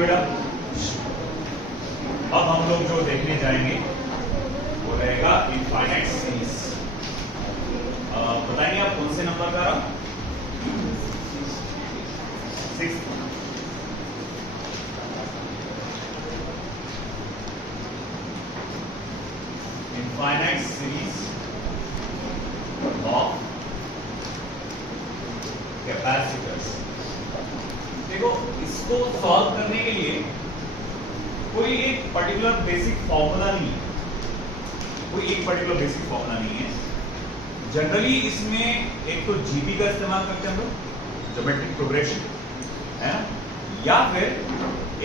बेटा, अब हम लोग जो देखने जाएंगे वो रहेगा इनफाइनाइट सीरीज। बताएंगे आप कौन से नंबर का रहा? 6। Infinite series of capacitors. देखो, इसको सॉल्व करने के लिए कोई एक पर्टिकुलर बेसिक फॉर्मूला नहीं है, जनरली इसमें एक तो जीबी का इस्तेमाल करते हैं हम लोग, ज्योमेट्रिक प्रोग्रेशन है ना, या फिर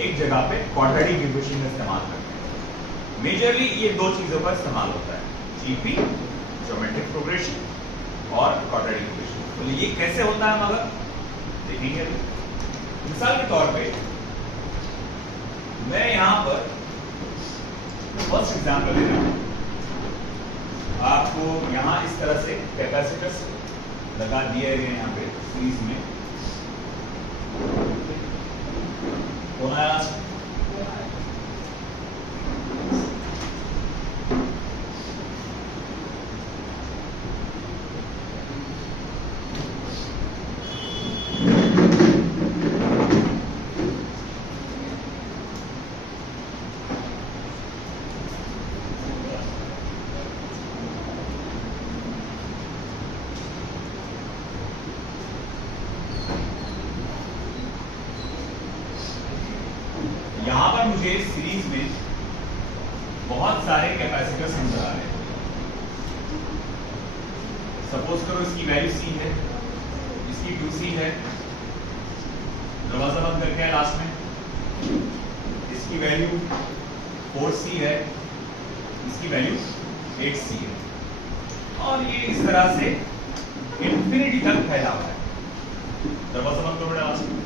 एक जगह पे क्वाड्रेटिक इक्वेशन का इस्तेमाल करते हैं। मेजरली ये दो चीजों का इस्तेमाल होता है, जीपी ज्योमेट्रिक प्रोग्रेशन और क्वाड्रेटिक इक्वेशन। तो ये कैसे होता है मगर देखेंगे। मिसाल के तौर पे मैं यहां पर फर्स्ट एग्जांपल ले रहा हूं, आपको यहां इस तरह से कैपेसिटर्स लगा दिए गए यहां पे सीरीज में। कौन आया? यहां पर मुझे सीरीज में बहुत सारे कैपेसिटर्स नजर आ रहे हैं। सपोज करो इसकी वैल्यू C है, इसकी 2C है, दरवाजा बंद करके है लास्ट में। इसकी वैल्यू 4C है, इसकी वैल्यू 8C है, और ये इस तरह से इंफिनिटी तक फैला हुआ है। दरवाजा बंद करो लास्ट में।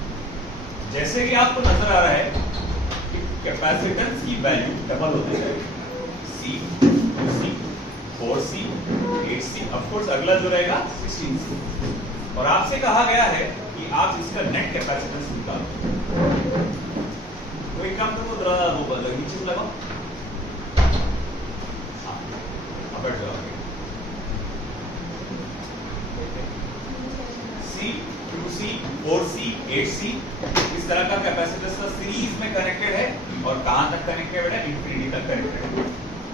जैसे कि आपको नजर आ रहा है कैपेसिटेंस की वैल्यू डबल होती है, C, 2C, 4C, 8C, of course अगला जो रहेगा 16C। और आपसे कहा गया है कि आप इसका नेट कैपेसिटेंस निकालो। तो एक काम करो, जरा वो नीचे लगाओ, बैठ जाओ। C, 2C, 4C, 8C इस तरह का कैपेसिटर्स का सीरीज में कनेक्टेड है, और कहां तक कनेक्टेड है? इंफिनिटी तक कनेक्टेड है।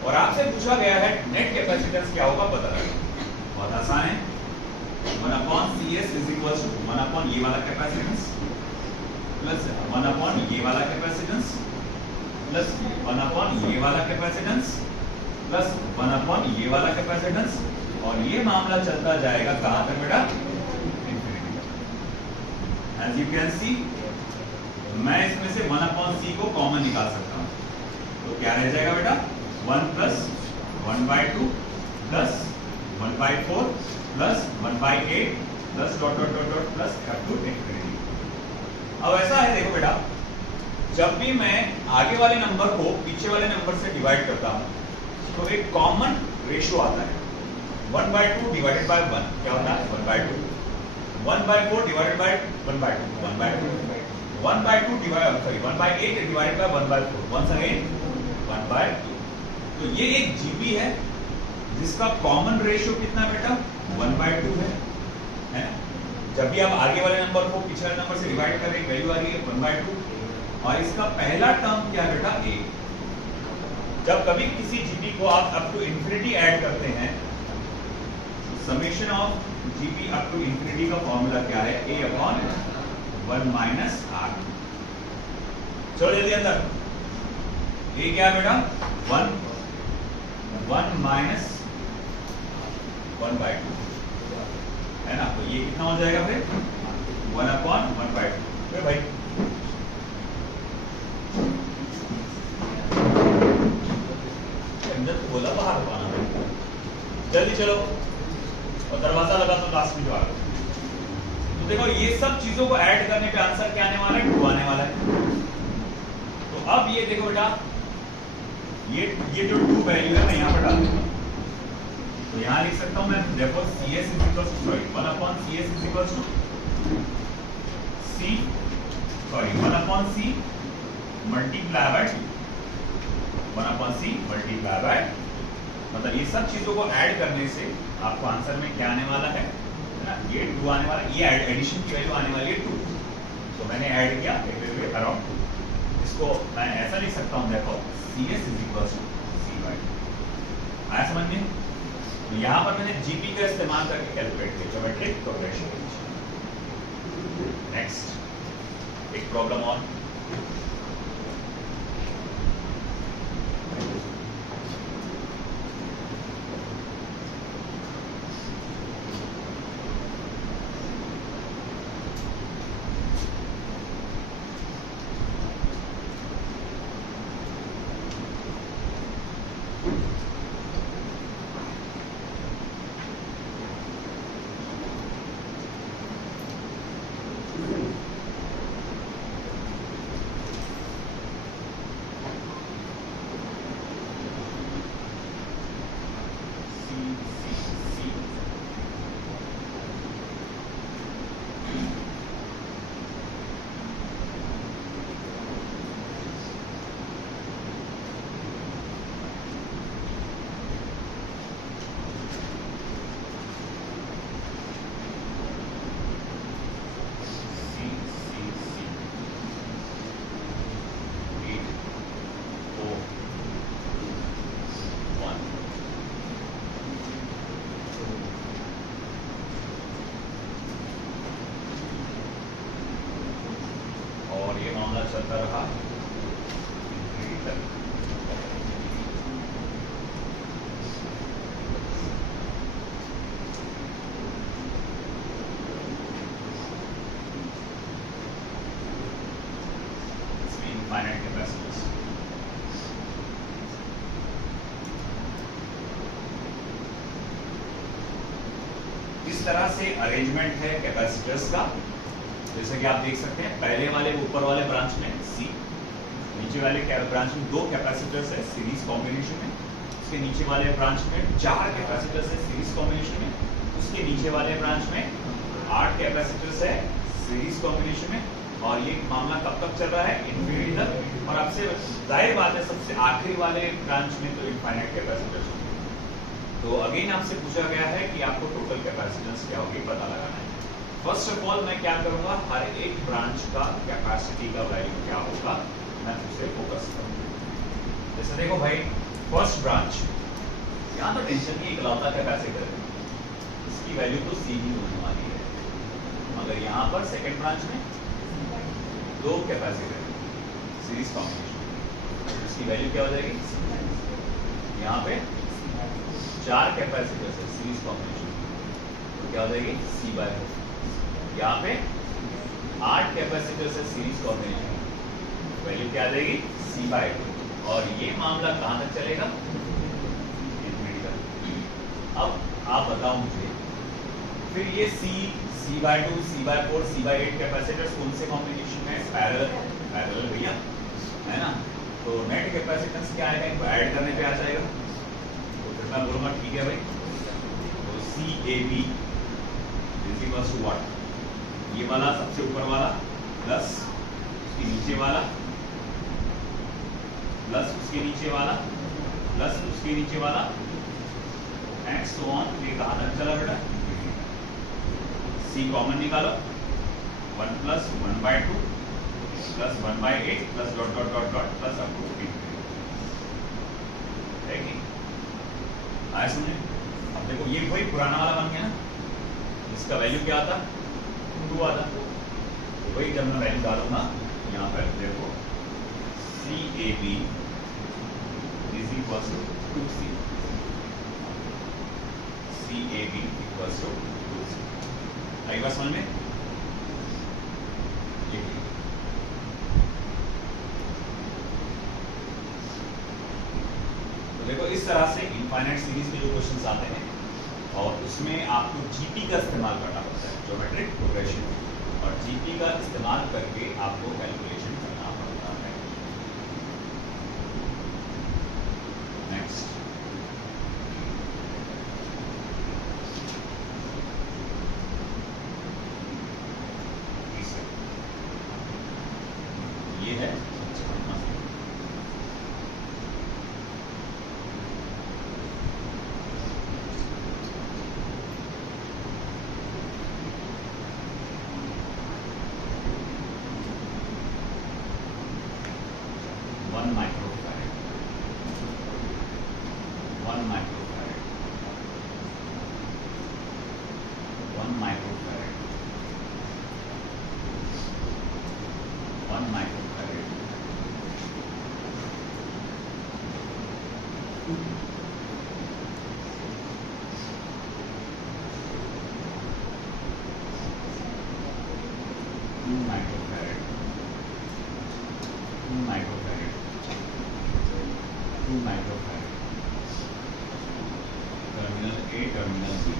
और आपसे पूछा गया है नेट कैपेसिटेंस क्या होगा, पता लगा। बहुत आसान है, 1/CS इज इक्वल टू 1 ये वाला कैपेसिटेंस प्लस 1 ये वाला कैपेसिटेंस प्लस 1 ये वाला कैपेसिटेंस प्लस 1 ये वाला कैपेसिटेंस, और ये मामला चलता जाएगा कहां तक बेटा? As you can see, मैं इसमें से 1/C को कॉमन निकाल सकता हूं, तो क्या रह जाएगा बेटा? 1 plus 1/2 plus 1/4 plus 1/8 plus dot dot dot dot plus up to infinity. अब ऐसा है, देखो बेटा, जब भी मैं आगे वाले नंबर को पीछे वाले नंबर से डिवाइड करता हूं तो एक कॉमन रेशियो आता है, 1/2 डिवाइडेड बाय 1 क्या होता है? 1/2। 1/4 divided by 1/2 1/2 1/2 divide 1/8 divided by 1/4 once again 1/2। तो ये एक जीबी है जिसका कॉमन रेशियो कितना बेटा? 1/2 है। जब भी आप आगे वाले नंबर को पिछले नंबर से डिवाइड कर रहे हैं, वैल्यू आ रही है 1/2, और इसका पहला टर्म क्या है बेटा? a। जब कभी किसी जीबी को आप अप टू इंफिनिटी ऐड करते हैं, summation of GP up to infinity का फॉर्मूला क्या है? a/1 minus r। चलो जल्दी अंदर, ये क्या है बेटा? 1 माइनस 1/2 है ना, तो ये कितना हो जाएगा फिर? 1/1/2। भाई अंदर तो बोला बाहर पाना, जल्दी चलो, और दरवाजा लगा तो लास्ट में जो आ रहा है। तो देखो, ये सब चीजों को ऐड करने पे आंसर क्या आने वाला है? 2 आने वाला है। तो अब ये देखो बेटा, ये जो 2 वैल्यू है मैं यहां पर डाल दूंगा, तो यहां लिख सकता हूं मैं, देखो CS is equal to 1/CS is equal to C 1/C multiply by 1/c multiply by, मतलब ये सब चीजों को ऐड करने से आपको आंसर में क्या आने वाला है ना, ये 2 आने वाला है, ये एडिशन की वैल्यू आने वाली है 2। तो मैंने ऐड किया अराउंड 2। इसको मैं ऐसा लिख सकता हूँ, देखो CS = C/2। आया समझ में? तो यहाँ पर मैंने GP का इस्तेमाल करके कैलकुलेट किया, ज्योमेट्रिक प्रोग्रेशन। नेक्स्ट एक प्रॉब्लम और, चलता रहा finite capacitors। इस तरह से अरेंजमेंट है कैपेसिटर्स का। जैसे कि आप देख सकते हैं, पहले वाले ऊपर वाले ब्रांच में C, नीचे वाले ब्रांच में 2 कैपेसिटर्स है सीरीज कॉम्बिनेशन में, उसके नीचे वाले ब्रांच में 4 कैपेसिटर्स है सीरीज कॉम्बिनेशन में, उसके नीचे वाले ब्रांच में 8 कैपेसिटर्स है सीरीज कॉम्बिनेशन में। और ये मामला कब तक चल रहा है? इनफिनिटी तक। और आपसे जाहिर बात है सबसे आखिरी वाले ब्रांच में तो इनफाइनाइट कैपेसिटर्स। तो अगेन आपसे पूछा गया है कि आपको टोटल कैपेसिटेंस क्या होगी पता लगाना है। फर्स्ट ऑफ ऑल मैं क्या करूंगा, हर एक ब्रांच का कैपेसिटी का वैल्यू क्या होगा मैं उसे फोकस करूंगा। जैसे देखो भाई, फर्स्ट ब्रांच यहाँ तो टेंशन नहीं, इकलौता कैपेसिटर, इसकी वैल्यू तो C ही होने वाली है। मगर यहाँ पर सेकेंड ब्रांच में 2 कैपेसिटर सीरीज कॉम्बिनेशन, इसकी वैल्यू क्या हो जाएगी? यहाँ पे 4 कैपेसिटर है सीरीज कॉम्बिनेशन, तो क्या हो जाएगी? C/4। यहाँ पे 8 कैपेसिटर से सीरीज कॉम्बिनेशन, वैल्यू क्या आ जाएगी? C/2। और ये मामला कहाँ तक चलेगा? इनफिनिटी तक। अब आप बताओ मुझे, फिर ये C/2, C/4, C/8 कैपेसिटर्स कौन से कॉम्बिनेशन में? पैरेलल भैया, है ना। तो नेट कैपेसिटेंस क्या आएगा? इनको ऐड करने पे आ जाएगा। तो फिर मैं बोलूँगा ठीक है भाई, तो CAB = व्हाट? ये वाला सबसे ऊपर वाला प्लस उसके नीचे वाला प्लस उसके नीचे वाला प्लस उसके नीचे वाला एंड सो ऑन। ये कहाँ तक चला बेटा? C कॉमन निकालो, 1 + 1/2 + 1/8 plus dot dot dot dot plus up to infinity. है कि आया समझे? अब देखो ये वही पुराना वाला बन गया ना, इसका वैल्यू क्या आता? 2 आता। तो वही जब मैं वैल्यू डालूंगा यहाँ पर देखो, CAB = 2C, CAB = 2C। आई बात समझ में? तो देखो इस तरह से इनफाइनाइट सीरीज के जो क्वेश्चंस आते हैं और उसमें आपको GP का इस्तेमाल करना पड़ता है, ज्योमेट्रिक प्रोग्रेशन, और GP का इस्तेमाल करके आपको कैलकुलेशन करना पड़ता है। नेक्स्ट ये है 1 microfarad, 1 microfarad, 1 microfarad, 1 microfarad, 2 microfarad, 2 microfarad, 2 microfarad, terminal A terminal B,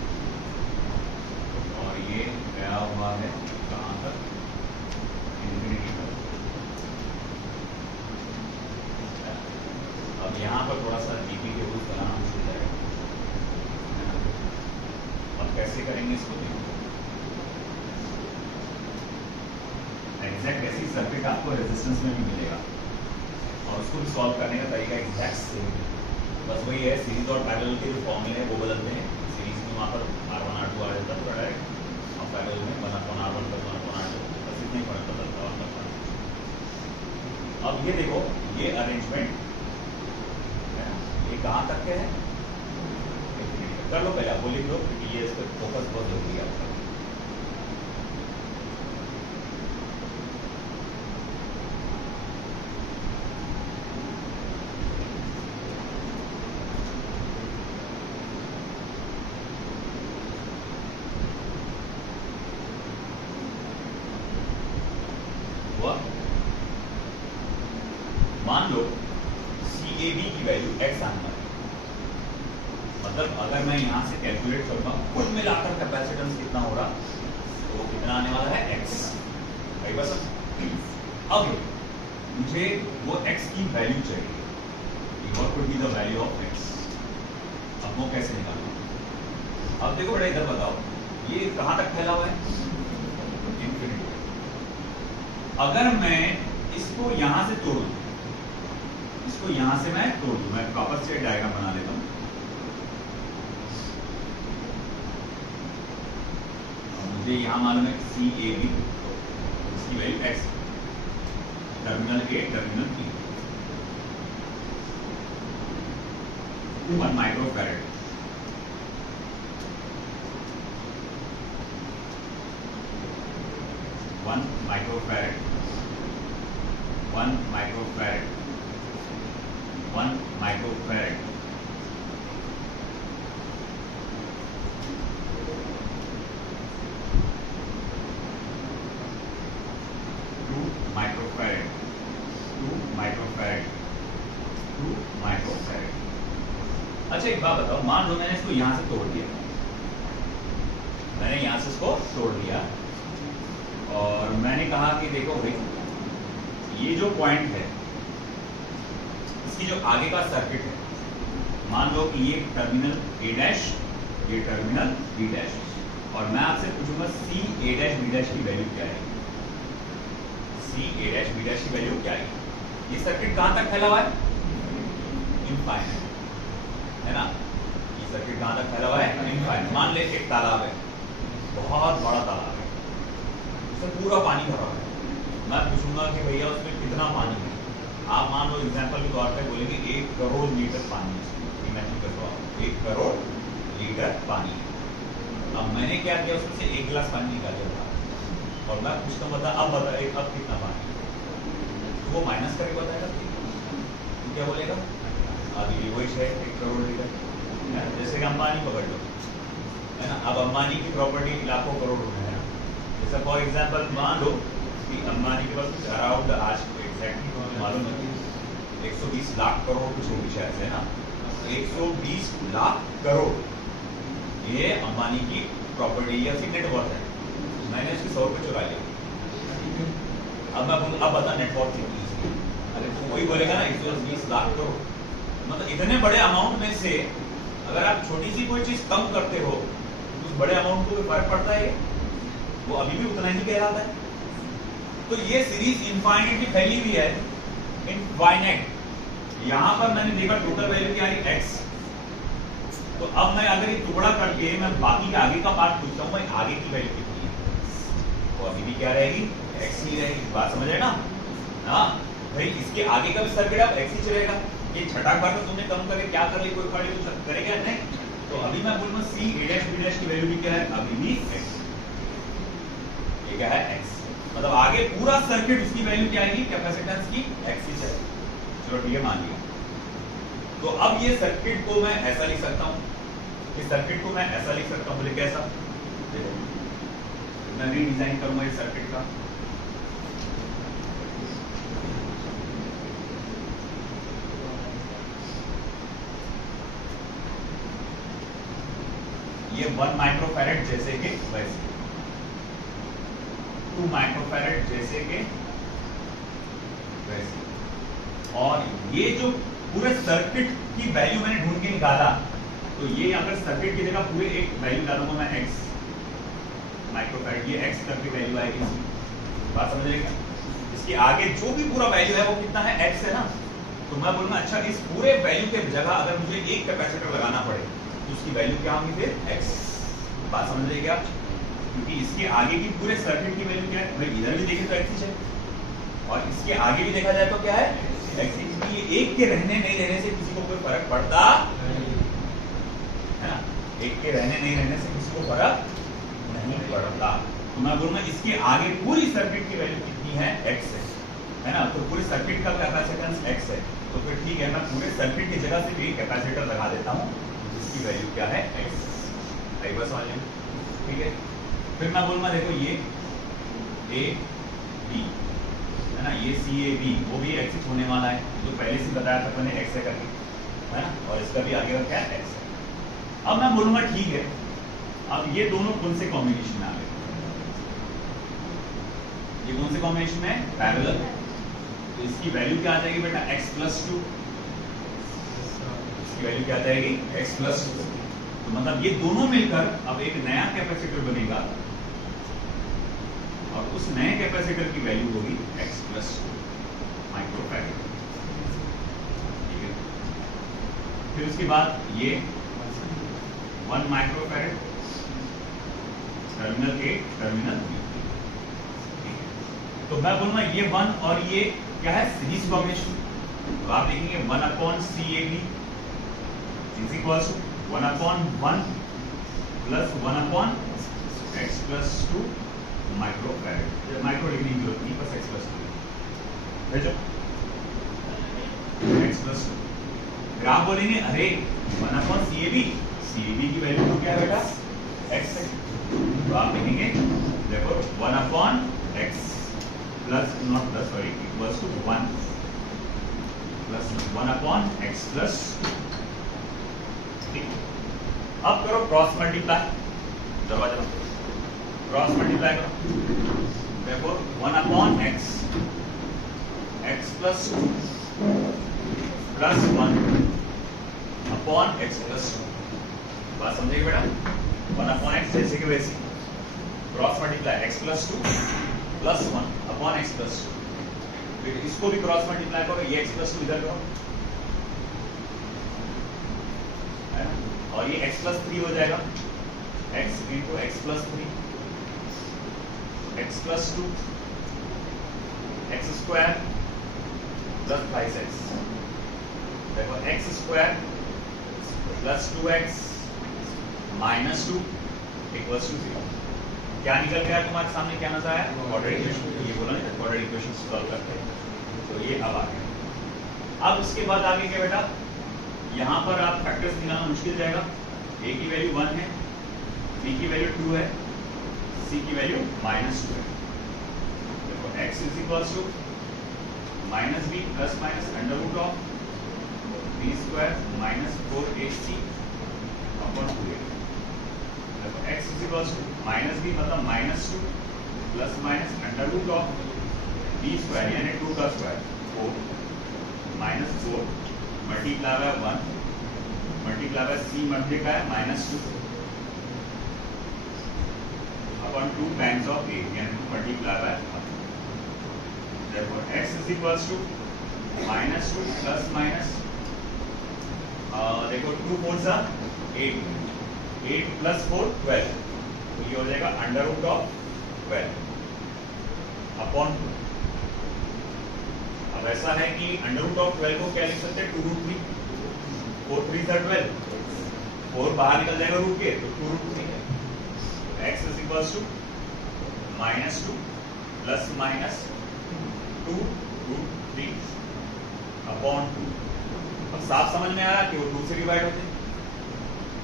और ये गया हुआ है कहाँ तक, इंफिनिटी तक। अब यहाँ पर थोड़ा सा डीपी के रूल्स बनाना मुश्किल जाएगा। अब कैसे करेंगे इसको, एग्जैक्ट ऐसी सर्किट आपको रेजिस्टेंस में भी मिलेगा और उसको भी सॉल्व करने का तरीका एग्जैक्ट सेम है। बस वही है, सीरीज और पैरेलल के जो फॉर्मूले हैं वो बदलते हैं। सीरीज में वहाँ पर R1 R2 आ जाता है पूरा डायरेक्ट, और पैरेलल में 1/R1 + 1/R2, बस इतनी फर्क बदलता है। अब ये देखो, ये अरेंजमेंट ये कहाँ तक के है, कर लो पहले, आपको लिख लो, क्योंकि ये इस पर फोकस बहुत जरूरी है आपका। मान लो CAB की वैल्यू x आना है, मतलब अगर मैं यहां से कैलकुलेट करूंगा कुल मिलाकर कैपेसिटेंस कितना हो रहा, तो कितना आने वाला है x, भाई बस। अब मुझे वो x की वैल्यू चाहिए, what could be the value of x। अब वो कैसे निकालूं, अब देखो बेटा इधर बताओ, ये कहां तक फैला हुआ है, इंफिनिटी। अगर मैं इसको यहां से तोड़ दूं, इसको यहां से मैं तोड़ दूं, मैं प्रॉपर से डायग्राम बना लेता हूं। मुझे यहां मालूम है CAB, इसकी value x, terminal A terminal B, 1 microfarad, 1 microfarad, 1 microfarad, 1 microfarad, 2 microfarad, 2 microfarad, 2 microfarad. अच्छा एक बात बताओ, मान लो मैंने इसको यहां से तोड़ दिया, मैंने यहां से इसको तोड़ दिया और मैंने कहा कि देखो भाई ये जो पॉइंट है, इसकी जो आगे का सर्किट है, मान लो कि ये टर्मिनल A डैश, ये टर्मिनल B डैश, और मैं आपसे पूछूंगा CA डैश B डैश की वैल्यू क्या है, CA डैश B डैश की वैल्यू क्या है। ये सर्किट कहां तक फैला हुआ है, इनफाइनाइट, है ना। ये सर्किट कहां तक फैला हुआ है, इनफाइनाइट। मान ले एक तालाब है, बहुत बड़ा तालाब है, उसमें पूरा पानी भरा हुआ है, मैं पूछूंगा कि भैया उसमें कितना पानी है। आप मान लो एग्जांपल के तौर पे बोलेंगे 1 करोड़ लीटर पानी है, इमेजिन कर लो आप, 1 करोड़ लीटर पानी है। अब मैंने क्या किया, उसमें से 1 गिलास पानी निकाल दिया और मैं पूछता हूँ बता, अब बता अब कितना पानी है, तो वो माइनस करके बताएगा, तो क्या बोलेगा, अभी वही है 1 करोड़ लीटर। जैसे कि अंबानी पकड़ लो, है ना। अब अंबानी की प्रॉपर्टी लाखों करोड़ रुपए है, जैसे फॉर एग्जाम्पल मान लो कि अंबानी के पास कुछ अराउंड, आज एग्जैक्टली तो हमें मालूम है कि 120 लाख करोड़ कुछ होगी शायद, है ना। 120 लाख करोड़ ये अंबानी की प्रॉपर्टी या फिर नेटवर्थ है। मैंने उसके 100 रुपये चुरा लिया, अब मैं अब बता नेटवर्थ कितनी, अरे तो वही बोलेगा ना 120 लाख करोड़। मतलब इतने बड़े अमाउंट में से अगर आप छोटी सी कोई चीज कम करते हो तो उस बड़े अमाउंट को फर्क पड़ता है, वो अभी भी उतना ही कहलाता है। तो ये सीरीज इनफाइनाइटली फैली हुई है, इनफाइनाइट। यहां पर मैंने देखा टोटल वैल्यू क्या है x, तो अब मैं अगर ये टुकड़ा करके मैं बाकी के आगे का पार्ट पूछता हूँ, भाई आगे की वैल्यू कितनी है, तो अभी भी क्या रहेगी x ही रहेगी। बात समझ रहे ना? हाँ भाई, इसके आगे का भी सर्किट अब x ही चलेगा। ये छठा बार तो तुमने कम करके क्या कर ली, कोई खड़ी कुछ करेगा नहीं, तो अभी मैं बोलूंगा c a' b' की वैल्यू भी क्या है, अभी भी x। ये क्या है x, मतलब आगे पूरा सर्किट उसकी वैल्यू क्या आएगी, कैपेसिटेंस की x ही चलेगी। चलो ठीक है, मान लिया। तो अब ये सर्किट को मैं ऐसा लिख सकता हूं, इस सर्किट को मैं ऐसा लिख सकता हूं, बोले कैसा, देखो मैं रीडिजाइन करूंगा इस सर्किट का। ये 1 माइक्रोफैरेड जैसे कि वैसे, 2 माइक्रोफैरेड जैसे कि वैसे, और ये जो पूरे सर्किट की वैल्यू मैंने ढूंढ के निकाला, तो ये अगर सर्किट की जगह पूरे एक वैल्यू डालूंगा मैं x माइक्रोफैरेड, ये x करके वैल्यू आएगी। बात समझ रहे क्या? इसके आगे जो भी पूरा वैल्यू है वो कितना है, x है ना, तो मैं बोलूंगा अच्छा इस पूरे वैल्यू के जगह अगर मुझे एक कैपेसिटर लगाना पड़े तो उसकी वैल्यू क्या होगी फिर, x। बात समझ रहे क्या? क्योंकि इसके आगे की पूरे सर्किट की वैल्यू क्या है, भाई इधर भी देखें तो x ही है और इसके आगे भी देखा जाए तो क्या है, x। ये एक के रहने नहीं रहने से किसी को कोई फर्क पड़ता है ना, एक के रहने नहीं रहने से किसी को फर्क नहीं पड़ता। तो मैं बोलूंगा इसके आगे पूरी सर्किट की वैल्यू कितनी है, x है ना, तो पूरे सर्किट का कैपेसिटेंस x है, तो फिर ठीक है मैं पूरे सर्किट की जगह सिर्फ एक कैपेसिटर लगा देता हूँ जिसकी वैल्यू क्या है, x। आई बस समझ, ठीक है। फिर मैं बोलूंगा देखो ये a b है ना, ये c a b वो भी x होने वाला है, तो पहले से बताया था मैंने x है करके, है ना, और इसका भी आगे का क्या है, x है। अब मैं बोलूंगा ठीक है, अब ये दोनों कौन से कॉम्बिनेशन में आ गए, ये कौन से कॉम्बिनेशन में है, पैरेलल, तो इसकी वैल्यू क्या आ जाएगी बेटा, x+2, इसकी वैल्यू क्या आ जाएगी, x+2। तो मतलब ये दोनों मिलकर अब एक नया कैपेसिटर बनेगा और उस नए कैपेसिटर की वैल्यू होगी x+2 माइक्रोफैरेड, ठीक है। फिर उसके बाद ये 1 microfarad terminal A terminal B, तो मैं बोलूंगा ये 1 और ये क्या है, सीरीज कॉम्बिनेशन, तो आप देखेंगे 1/CAB is equals to 1/1 plus 1/x+2 microfarad. Micro लिखने की जरूरत नहीं, बस x+2 भेजो, x+2। फिर आप बोलेंगे अरे 1/CAB, CAB की वैल्यू तो क्या है बेटा, x है, तो आप लिखेंगे देखो 1/x plus not plus sorry equals to 1 plus 1/x+2, ठीक। अब करो क्रॉस मल्टीप्लाई, दरवाजा क्रॉस मल्टीप्लाई करो, देखो 1/x x+2 प्लस 1/x+2। बात समझेगी बेटा, 1/x जैसे कि वैसे, cross multiply x+2 plus 1/x+2, फिर इसको भी क्रॉस मल्टीप्लाई करो, ये x+2 इधर करो, है ना, और ये x+3 हो जाएगा, x into x+3 x+2 x square plus 5x, देखो x² plus 2x minus 2 equals to 0। क्या निकल गया तुम्हारे सामने, क्या नजर आया, क्वाड्रेटिक इक्वेशन। ये बोला ना क्वाड्रेटिक इक्वेशन सॉल्व करते हैं, तो ये अब आ गया। अब उसके बाद आगे क्या बेटा, यहाँ पर आप फैक्टर्स निकालना मुश्किल जाएगा। a की वैल्यू 1 है, b की वैल्यू 2 है, c की वैल्यू -2 है। देखो x is equals to -b plus minus under root of b² -4ac upon 2a। देखो x is equals to -b मतलब -2 plus minus under root of b² यानी 2 का square 4 -4 multiply by 1 multiply by c multiply -2 upon 2 times of a यानी 2 multiply by 1। therefore x is equals to -2 plus minus देखो 2 4 सा 8, 8 plus 4 12, तो ये हो जाएगा √12 अपॉन 2। अब ऐसा है कि √12 को क्या लिख सकते हैं 2√3, 4 3 सा 12, 4 बाहर निकल जाएगा रूट के, तो 2√3 है। x is equals to -2 plus minus 2√3 upon 2। अब साफ समझ में आ रहा कि वो 2 से डिवाइड होते हैं,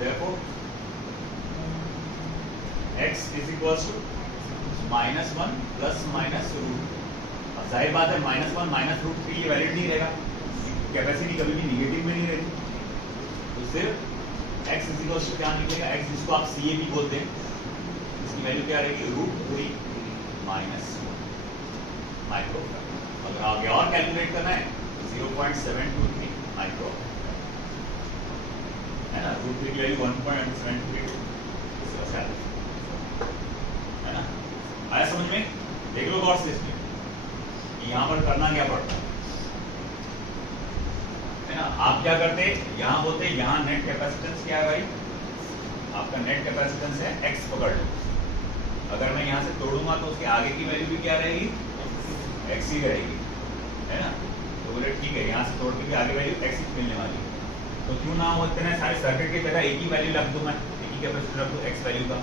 therefore x is equals to -1 plus minus √2। अब जाहिर बात है -1 -√3 ये वैलिड नहीं रहेगा, कैपेसिटी कभी भी निगेटिव में नहीं रहती, तो सिर्फ x इज इक्वल्स टू क्या निकलेगा, x जिसको आप CAB बोलते हैं, इसकी वैल्यू क्या रहेगी √3 माइनस माइक्रो। अगर आगे और कैलकुलेट करना है 0.723 माइक्रो है ना, √3 की वैल्यू 1.722 है ना। आया समझ में? देख लो गौर से इसमें यहाँ पर करना क्या पड़ता है ना। आप क्या करते, यहाँ बोलते यहाँ नेट कैपेसिटेंस क्या है भाई, आपका नेट कैपेसिटेंस है x पकड़ लो। अगर मैं यहाँ से तोड़ूंगा तो उसके आगे की वैल्यू भी क्या रहेगी, x ही रहेगी, है ना। तो बोले ठीक है, यहाँ से तोड़ के भी आगे वैल्यू x ही मिलने वाली है, तो क्यों ना हो इतने सारे सर्किट की जगह एक ही वैल्यू रख दूं, मैं एक ही कैपेसिटर रख दूं x वैल्यू का।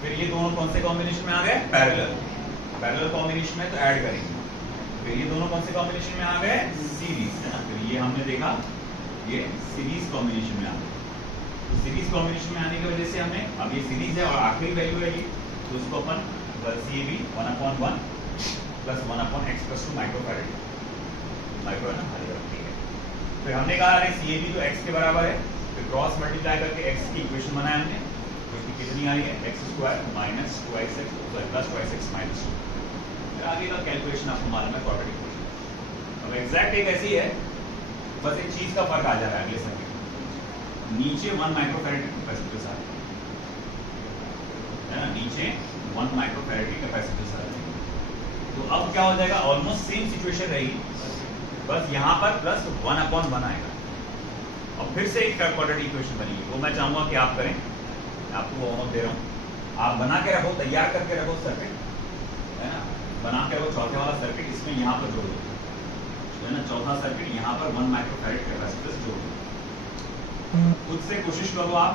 फिर ये दोनों कौन से कॉम्बिनेशन में आ गए, पैरेलल कॉम्बिनेशन में, तो ऐड करेंगे। फिर ये दोनों कौन से कॉम्बिनेशन में आ गए, सीरीज, है ना। फिर ये हमने देखा ये सीरीज कॉम्बिनेशन में आ गए, तो सीरीज कॉम्बिनेशन में आने की वजह से हमें अब ये सीरीज है और आखिरी वैल्यू है ये, तो उसको अपन CAB 1/1 plus 1/x + 2 microfarad, micro है ना, ठीक है। फिर हमने कहा अरे CAB तो x के बराबर है, फिर क्रॉस मल्टीप्लाई करके x की इक्वेशन बनाया हमने, तो इसकी कितनी आ रही है x² - 2x प्लस 2x - 2। फिर आगे का कैलकुलेशन आपको मालूम है क्वाड्रेटिक इक्वेशन। अब एग्जैक्ट एक ऐसी है, बस एक चीज का फर्क आ जा रहा है अगले सर्किट, नीचे 1 माइक्रोफैरड की कैपेसिटर आ रही है ना, नीचे 1 माइक्रोफैरड की कैपेसिटर आ रही है। तो अब क्या हो जाएगा, ऑलमोस्ट सेम सिचुएशन रहेगी, बस यहाँ पर प्लस 1/1 आएगा और फिर से एक क्वाड्रेटिक इक्वेशन बनेगी। वो मैं चाहूंगा कि आप करें, आपको वो होमवर्क दे रहा हूँ, आप बना के रखो, तैयार करके रखो सर्किट, है ना, बना के रखो चौथे वाला सर्किट, इसमें यहाँ पर जोड़ दो, है ना, चौथा सर्किट यहाँ पर 1 माइक्रोफैरड कैपेसिटर जोड़ दो। खुद से कोशिश करो, आप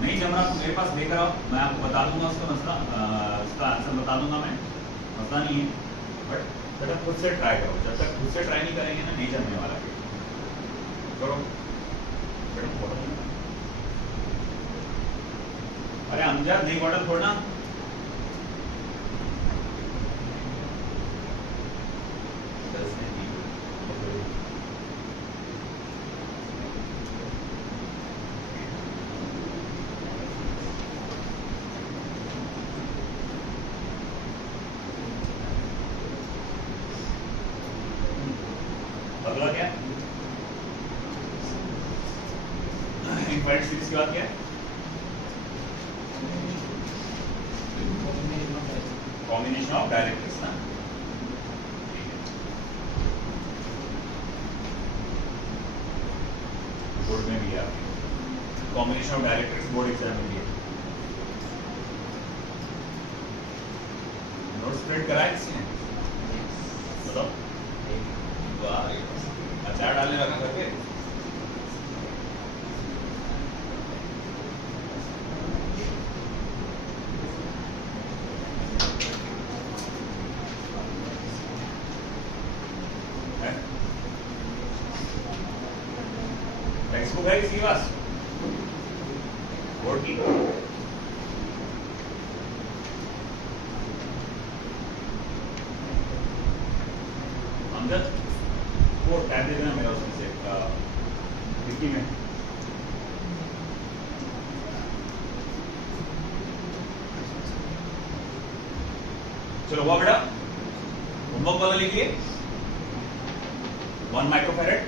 नहीं जम रहा तो मेरे पास लेकर आओ, मैं आपको बता दूंगा उसका मसला, उसका आंसर बता दूंगा मैं, मसला नहीं है, बट जब खुद से ट्राई करो, जब तक खुद से ट्राई नहीं करेंगे ना नहीं जमने वाला। करो, अरे अमजद नहीं बॉटल छोड़ना, अगला क्या है, इनफाइनाइट सीरीज की बात क्या है, कॉम्बिनेशन ऑफ डायरेक्ट्रिक्स ना, बोर्ड में भी है combination of directrix, board exam में भी है। नोट्स प्रिंट करा है किसी ने, बताओ, अचार डालने लगा करके, टेक्स्ट बुक है किसी के पास बोर्ड की, अमजद वो टैब दे देना मेरा उसमें से डिक्की में। चलो हुआ बेटा, होमवर्क वाला लिखिए 1 माइक्रोफैरड,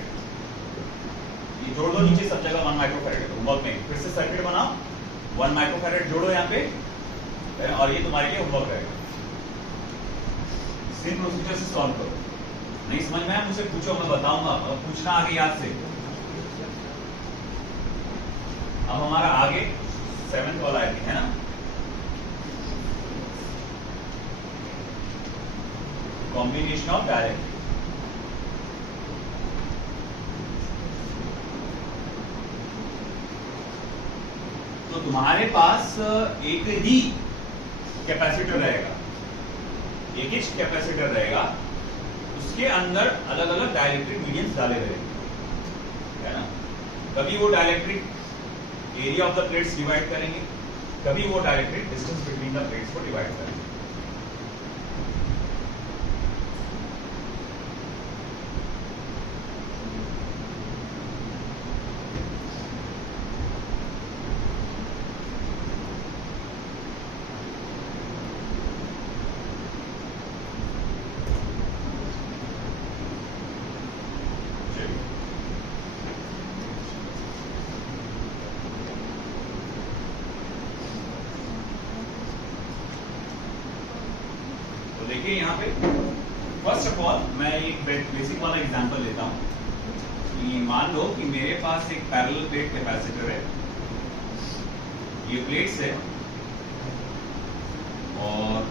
ये जोड़ दो नीचे सब जगह 1 माइक्रोफैरड, होमवर्क में फिर से सर्किट बनाओ, 1 माइक्रोफैरड जोड़ो यहाँ पे, और ये तुम्हारे लिए होमवर्क रहेगा, सेम प्रोसीजर से सॉल्व करो। नहीं समझ में आया मुझसे पूछो, मैं बताऊंगा, पूछना आगे याद से। अब हमारा आगे 7th वाला है ना, कॉम्बिनेशन ऑफ डायरेक्ट। तो तुम्हारे पास एक ही कैपेसिटर रहेगा, एक ही कैपेसिटर रहेगा, उसके अंदर अलग अलग डाइलेक्ट्रिक मीडियम्स डाले हुए है ना। कभी वो dielectric area of the plates divide करेंगे, कभी वो dielectric distance between the plates को डिवाइड करेंगे। देखिए यहाँ पे फर्स्ट ऑफ ऑल मैं एक बेसिक वाला एग्जांपल लेता हूँ कि मान लो कि मेरे पास एक पैरेलल प्लेट कैपेसिटर है, ये प्लेट्स है और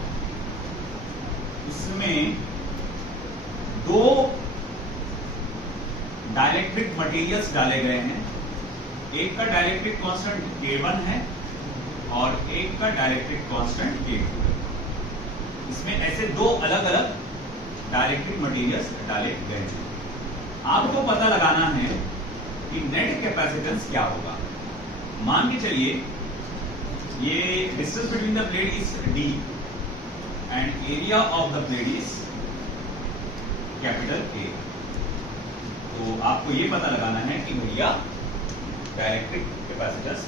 उसमें दो डाइलेक्ट्रिक मटेरियल्स डाले गए हैं, एक का डाइलेक्ट्रिक कांस्टेंट K1 है और एक का डाइलेक्ट्रिक कांस्टेंट K2। इसमें ऐसे दो अलग अलग डाइलेक्ट्रिक मटेरियल्स डाले गए हैं। आपको पता लगाना है कि नेट कैपेसिटेंस क्या होगा। मान के चलिए ये distance between the plate is D and area of the plate is capital A। तो आपको ये पता लगाना है कि भैया डाइलेक्ट्रिक कैपेसिटेंस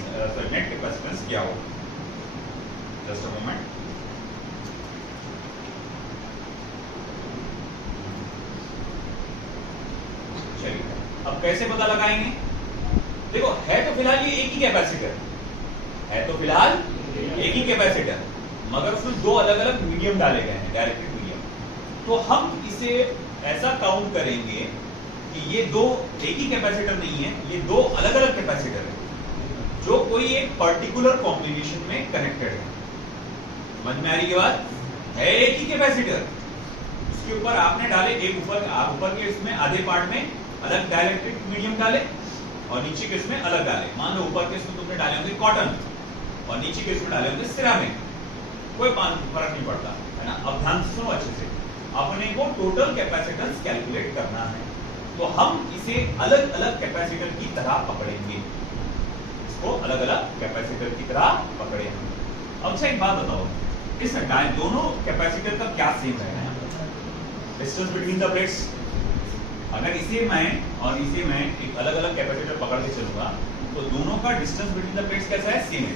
नेट कैपेसिटेंस क्या होगा। Just a moment. अब कैसे पता लगाएंगे? देखो है तो फिलहाल ये एक ही कैपेसिटर है, तो फिलहाल एक ही कैपेसिटर, मगर उसमें दो अलग अलग मीडियम डाले गए हैं, डाइलेक्ट्रिक मीडियम। तो हम इसे ऐसा काउंट करेंगे कि ये दो एक ही कैपेसिटर नहीं है, ये दो अलग अलग कैपेसिटर है जो कोई एक पर्टिकुलर कॉम्बिनेशन में कनेक्टेड है। समझ में आ रही है बात? है एक ही कैपेसिटर, उसके ऊपर आपने डाले एक ऊपर के इसमें आधे पार्ट में अलग डाइलेक्ट्रिक मीडियम डाले और नीचे के इसमें अलग डाले। मान लो ऊपर के इसमें तुमने डाले होंगे कॉटन और नीचे के इसमें डाले होंगे सिरामिक, कोई फर्क नहीं पड़ता है ना। अब ध्यान से सुनो अच्छे से, अपने को टोटल कैपेसिटेंस कैलकुलेट करना है, तो हम इसे अलग अलग कैपेसिटर की तरह पकड़ेंगे, इसको अलग अलग कैपेसिटर की तरह पकड़ेंगे। अब अच्छा एक बात बताओ, इस दोनों कैपेसिटर का क्या सेम रहेगा? डिस्टेंस बिटवीन द प्लेट्स, अगर इसे मैं और इसे मैं एक अलग अलग कैपेसिटर पकड़ के चलूंगा तो दोनों का डिस्टेंस बिटवीन द प्लेट्स कैसा है? सेम है।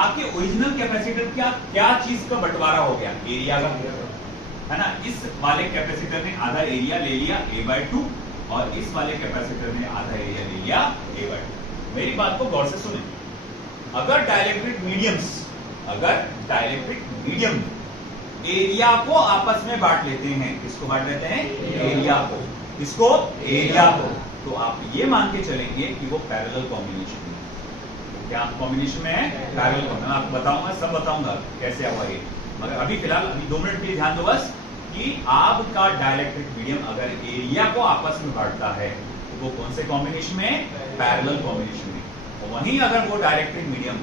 आपके ओरिजिनल कैपेसिटर क्या चीज का बंटवारा हो गया? एरिया का, है ना। इस वाले कैपेसिटर ने आधा एरिया ले लिया A/2 और इस वाले कैपेसिटर ने आधा एरिया ले लिया A/2। मेरी बात को गौर से सुने, अगर डाइलेक्ट्रिक मीडियम एरिया को आपस में बांट लेते हैं, किसको बांट लेते हैं? एरिया को। किसको? एरिया को। तो आप ये मान के चलेंगे कि वो पैरेलल कॉम्बिनेशन है। क्या कॉम्बिनेशन में है? Parallel combination. मैं आपको बताऊंगा, सब बताऊंगा कैसे हुआ ये, मगर अभी फिलहाल 2 मिनट के लिए ध्यान दो बस कि आपका डाइलेक्ट्रिक मीडियम अगर एरिया को आपस में बांटता है तो वो कौन से कॉम्बिनेशन में? पैरेलल कॉम्बिनेशन में। और वहीं अगर वो dielectric medium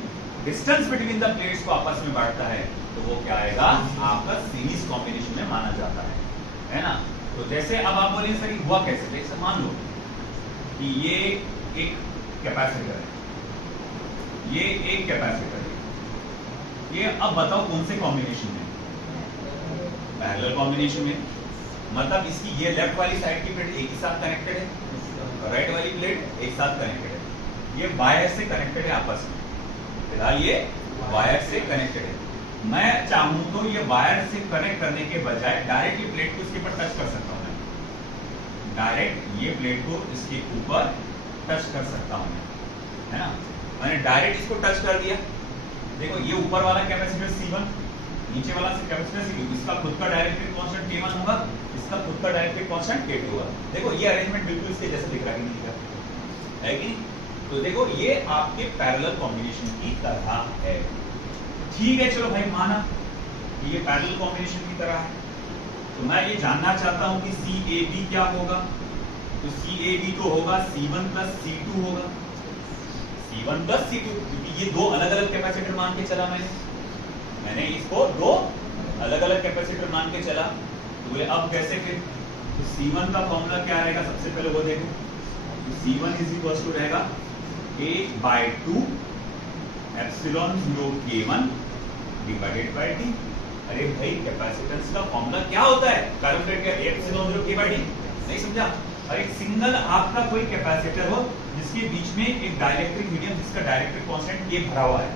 distance between the plates को आपस में बांटता है तो वो क्या आएगा? आपका सीरीज कॉम्बिनेशन में माना जाता है ना। तो जैसे अब आप बोलेंगे सर हुआ कैसे? जैसे मान लो कि ये एक कैपेसिटर है, ये एक कैपेसिटर है, ये अब बताओ कौन से कॉम्बिनेशन में? पैरेलल कॉम्बिनेशन में। मतलब इसकी ये लेफ्ट वाली साइड की प्लेट एक ही साथ कनेक्टेड है, राइट वाली प्लेट एक साथ कनेक्टेड है, ये वायर से कनेक्टेड है आपस में। फिलहाल ये वायर से कनेक्टेड है। मैं चाहूं तो ये वायर से कनेक्ट करने के बजाय डायरेक्ट ये प्लेट को इसके ऊपर टच कर सकता हूं, मैं डायरेक्ट ये प्लेट को इसके ऊपर टच कर सकता हूं, है ना। मैंने डायरेक्ट इसको टच कर दिया। देखो ये ऊपर वाला कैपेसिटर C1, नीचे वाला कैपेसिटर C2, इसका खुद का डाइलेक्ट्रिक कांस्टेंट K1 होगा, इसका खुद का डायरेक्टेड कांस्टेंट K2 होगा। देखो ये अरेंजमेंट बिल्कुल इसके जैसे दिख रहा है कि नहीं दिख रहा है कि नहीं? तो देखो ये आपके पैरेलल कॉम्बिनेशन की तरह है। ठीक है, चलो भाई माना ये पैरेलल कॉम्बिनेशन की तरह है, तो मैं ये जानना चाहता हूं कि CAB क्या होगा। तो CAB तो होगा C1 प्लस C2 होगा, C1 प्लस C2, क्योंकि ये दो अलग अलग कैपेसिटर मान के चला मैंने इसको दो अलग अलग कैपेसिटर मान के चला। तो बोले अब कैसे फिर? तो C1 का फॉर्मूला क्या रहेगा, सबसे पहले वो देखो। तो C1 इज इक्वल टू रहेगा A/2 epsilon 0 K1 divided by D। अरे भाई कैपेसिटेंस का फॉर्मूला क्या होता है? कैलकुलेट किया एप्सिलॉन 0 K/D। नहीं समझा? और एक सिंगल आपका कोई कैपेसिटर हो जिसके बीच में एक डाइलेक्ट्रिक मीडियम जिसका डाइलेक्ट्रिक कांस्टेंट K भरा हुआ है,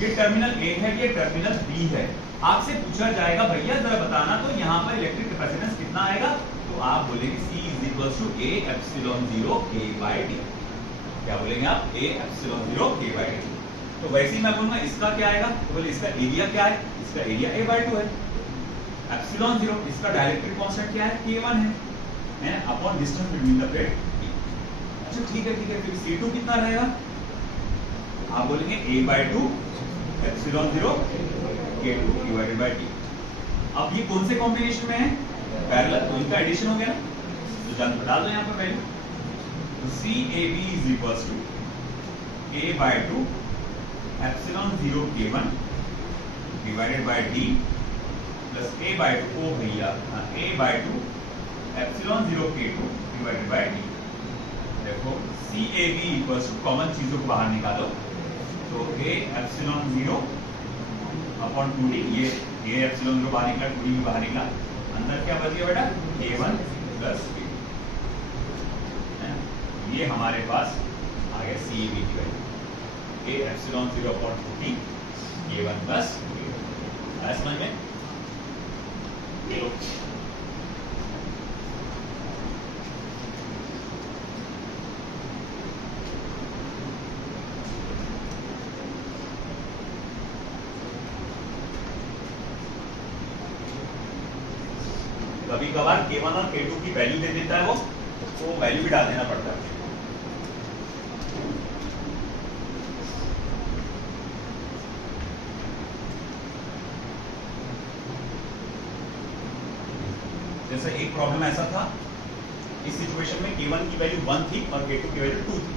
ये टर्मिनल A है, ये टर्मिनल B है। आपसे पूछा जाएगा भैया जरा बताना तो यहाँ पर इलेक्ट्रिक कैपेसिटेंस कितना आएगा? तो आप बोलेंगे C is equal to A epsilon 0 K/D। क्या बोलेंगे आप? A epsilon 0 K/D। तो वैसे ही मैं बोलूंगा इसका क्या आएगा? तो बोले इसका एरिया क्या है? इसका एरिया A/2 है, एप्सिलॉन 0, इसका डाइलेक्ट्रिक कांस्टेंट क्या है? K1 है upon distance between the plate. अच्छा ठीक है, फिर C2 कितना रहेगा? आप बोलेंगे A/2 epsilon 0 K2 divided by D। अब ये कौन से कॉम्बिनेशन में है? पैरेलल, तो इनका एडिशन हो गया। तो जान बता दो यहाँ पर वैल्यू। तो CAB is equal to A/2 epsilon 0 K1 divided by D plus A/2 ओ भैया A/2 epsilon 0 K2 divided by D। देखो CAB इक्वल टू कॉमन चीजों को बाहर निकालो, तो A एप्सिलॉन 0 अपॉन 2D, ये एप्सिलॉन 0 बाहर निकला, 2D भी बाहर निकला, अंदर क्या बच गया बेटा? K1 plus K। ये हमारे पास आ गया CAB की value, A epsilon 0 upon 2D K1 plus K। आया समझ में? ये लो कभी कभार K1 और K2 की वैल्यू दे देता है वो, तो वैल्यू भी डाल देना पड़ता है। जैसे एक प्रॉब्लम ऐसा था, इस सिचुएशन में K1 की वैल्यू 1 थी और K2 की वैल्यू 2 थी।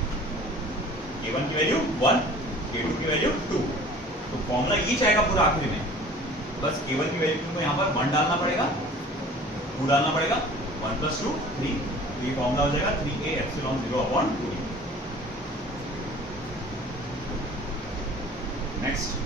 K1 की वैल्यू 1, K2 की वैल्यू 2। तो फॉर्मूला ये जाएगा पूरा आखिरी में, बस K1 की वैल्यू को यहाँ पर 1 डालना पड़ेगा, 2 डालना पड़ेगा, 1 प्लस 2 3, तो ये फॉर्मूला हो जाएगा 3A epsilon 0 upon 2D। Next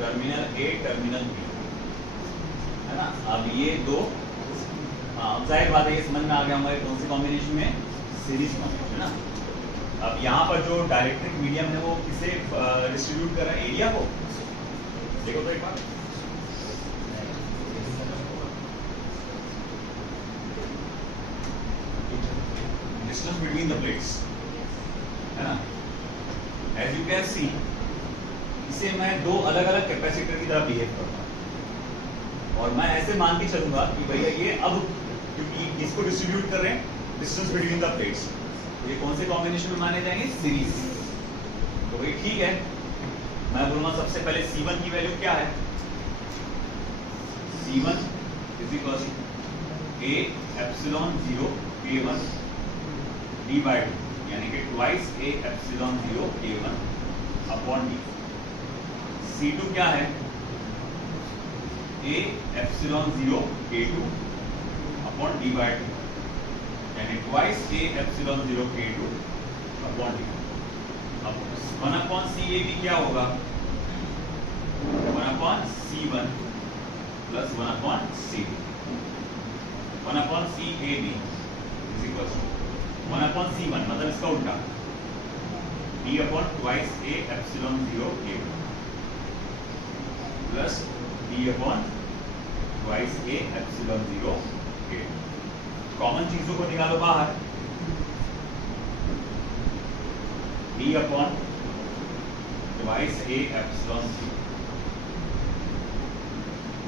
terminal A terminal B है ना। अब ये दो, हाँ जाहिर बात है ये समझ में आ गया हमारे कौन से कॉम्बिनेशन में? सीरीज कॉम्बिनेशन है ना। अब यहाँ पर जो डाइलेक्ट्रिक मीडियम है वो किसे डिस्ट्रीब्यूट कर रहा है? एरिया को। देखो तो एक बार, डिस्टेंस बिटवीन द प्लेट्स है ना। एज यू कैन सी इसे मैं दो अलग अलग कैपेसिटर की तरह बिहेव करता हूँ, और मैं ऐसे मान के चलूंगा कि भैया ये अब क्योंकि इसको डिस्ट्रीब्यूट कर रहे हैं डिस्टेंस बिटवीन द प्लेट्स, तो ये कौन से कॉम्बिनेशन में माने जाएंगे? सीरीज। तो भाई ठीक है, मैं बोलूंगा सबसे पहले C1 की वैल्यू क्या है? C1 is equal to A epsilon 0 K1 D by 2, यानी कि twice A epsilon 0 K1 upon D। C2 क्या है? A epsilon 0 K2 upon D by 2, यानी twice A epsilon 0 K2 upon D। अब 1 अपॉन CAB क्या होगा? 1 upon C1 plus 1 upon C2। 1 upon CAB is equal to 1/c1, मतलब इसका उल्टा b upon twice a epsilon 0 k1 plus b upon twice a epsilon 0 k2। Common चीजों को निकालो बाहर, b upon twice a epsilon 0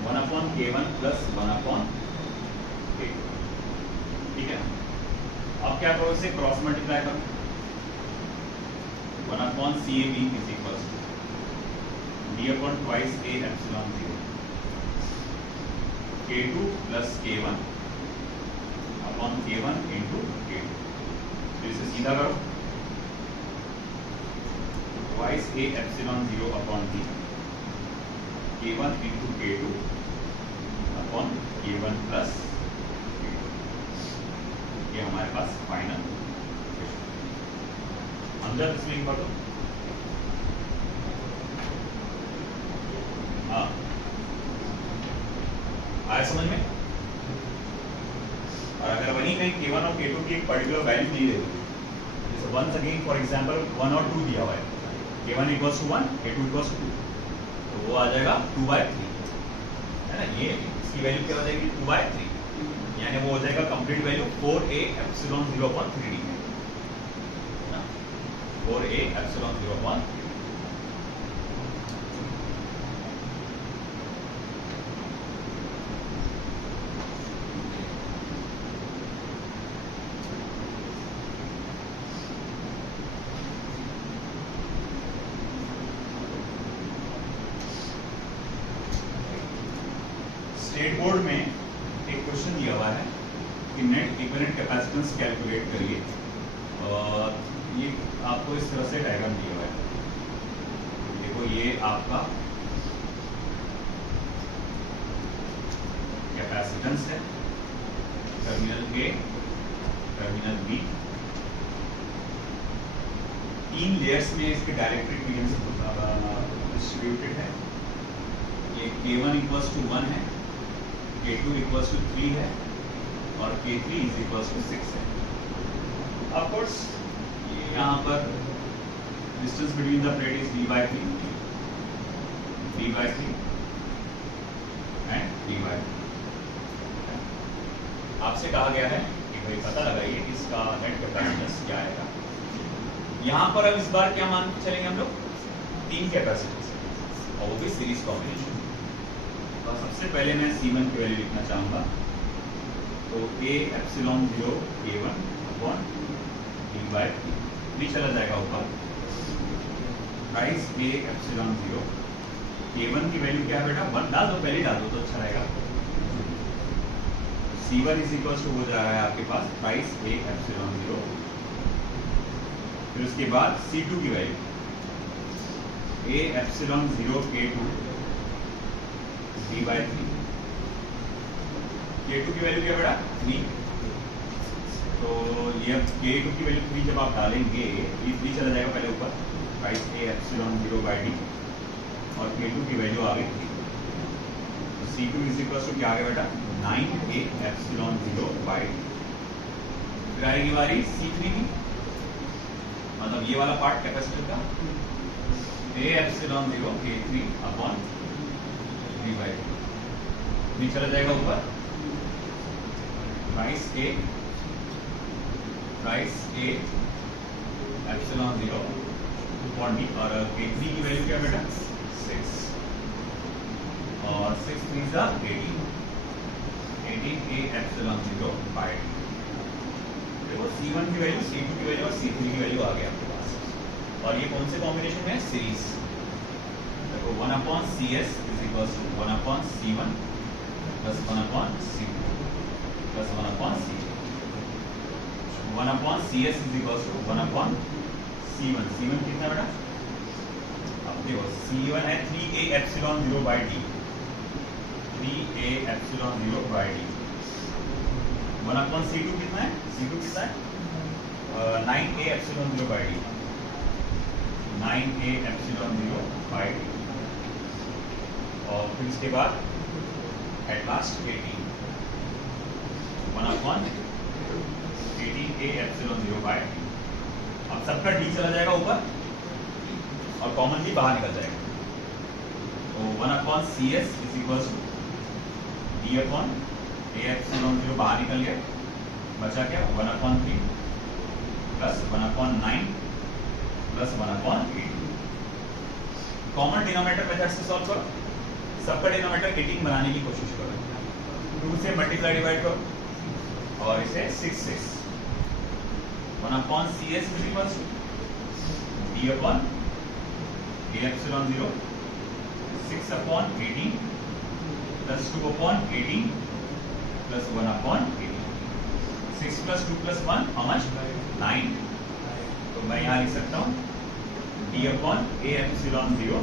1/k1 plus 1/k2। ठीक है, अब क्या करो, इसे क्रॉस मल्टीप्लाई करो, 1/CAB is equal to b upon twice a epsilon 0 k2 plus k1 upon k1 into k2। तो इसे सीधा करो, twice a epsilon 0 upon b k1 into k2 upon k1 plus k2। ये हमारे पास फाइनल अंदर swing कर दो। हाँ, आया समझ में? और अगर वही कहीं k1 और k2 की एक पर्टिकुलर वैल्यू दी गई, जैसे वंस अगेन फॉर एग्जांपल 1 और 2 दिया हुआ है, k1 equals to 1 k2 equals to 2, तो वो आ जाएगा 2/3, है ना। ये इसकी वैल्यू क्या हो जाएगी 2/3, यानी वो हो जाएगा complete value 4a epsilon 0 upon 3d, 4a epsilon 0 upon 3d। State board में एक क्वेश्चन दिया हुआ है कि नेट इक्विवेलेंट कैपेसिटेंस कैलकुलेट करिए, और ये आपको इस तरह से डायग्राम दिया हुआ है। देखो, ये आपका कैपेसिटेंस है, terminal A, terminal B, 3 layers में इसके डायरेक्टेड मीडियम डिस्ट्रीब्यूटेड है। ये k1 इक्वल्स टू 1 है, k2 इक्वल्स टू 3 है, और k3 इज इक्वल्स टू 6 है। ऑफ कोर्स यहाँ पर distance between the plate is d/3 and d/3। आपसे कहा गया है कि भाई पता लगाइए इसका नेट कैपेसिटेंस क्या आएगा। यहाँ पर अब इस बार क्या मान के चलेंगे हम लोग, 3 कैपेसिटेंस, और वो भी सीरीज कॉम्बिनेशन। तो सबसे पहले मैं C1 की वैल्यू लिखना चाहूँगा, तो a epsilon 0 k1 upon d/3 भी चला जाएगा ऊपर, प्राइस a एप्सिलॉन 0 k1 की वैल्यू क्या है बेटा, 1 डाल दो, पहले डाल दो तो अच्छा रहेगा। C1 इज इक्वल टू हो जा रहा है आपके पास प्राइस a एप्सिलॉन 0, फिर उसके बाद C2 की value a epsilon 0 k2 d/3, k2 की वैल्यू क्या बेटा 3, तो ये k2 की वैल्यू 3 जब आप डालेंगे, ये 3 चला जाएगा पहले ऊपर, प्राइस a एप्सिलॉन 0/d, और k2 की वैल्यू आ गई 3, तो C2 इज इक्वल टू क्या आ गया बेटा 9a एप्सिलॉन 0/d। फिर आएगी बारी C3 की, मतलब ये वाला पार्ट कैपेसिटर का, a epsilon 0 k3 upon d/3, नीचे चला जाएगा ऊपर, price a epsilon 0 upon d, और k3 की वैल्यू क्या बेटा 6, और 6 3 जा 18 a एप्सिलॉन 0/d। देखो C1 की वैल्यू, C2 की वैल्यू और C3 की वैल्यू आ गया आपके पास, और ये कौन से कॉम्बिनेशन में है, सीरीज। देखो 1/CS is equals to 1/C1 plus 1/C2 plus 1/C2, 1/CS is equals to 1/C1। C1 कितना बेटा, अब देखो C1 है 3a epsilon 0/d, 3a epsilon 0/d, 1/C2 कितना है, C2 कितना है 9a epsilon 0/d, 9a epsilon 0/d, और फिर इसके बाद at last 18 1/18 18 a epsilon 0 by d. अब सबका डी चला जाएगा ऊपर और कॉमन डी बाहर निकल जाएगा, तो 1/CS is equal to D upon A epsilon 0 बाहर निकल गया, बचा क्या 1/3 plus 1/9 plus 1/8। Common denominator method से सॉल्व करो, सबका डिनोमिनेटर 18 बनाने की कोशिश करो, 2 से मल्टीप्लाई डिवाइड करो और इसे 6 से 1/CS is equal to D upon A epsilon 0 6/18 plus 2/18 plus 1/18। 6 plus 2 plus 1 how much 9। तो मैं यहाँ लिख सकता हूँ डी अपॉन ए एप्सिलॉन 0